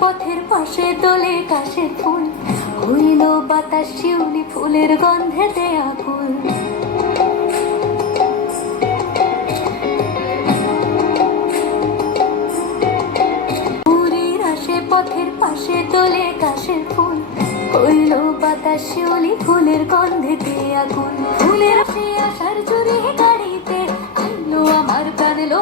পথের পাশে দোলে কাশের ফুল, হইল বাতাস শিউলি ফুলের গন্ধেতে আকুল। পুরীর আসে পথের পাশে দোলে কাশের ফুল, হইল বাতাস শিউলি ফুলের গন্ধেতে আকুল। ফুলের আসে আসার জুড়ে গাড়িতে আইলো আমার প্রাণ লো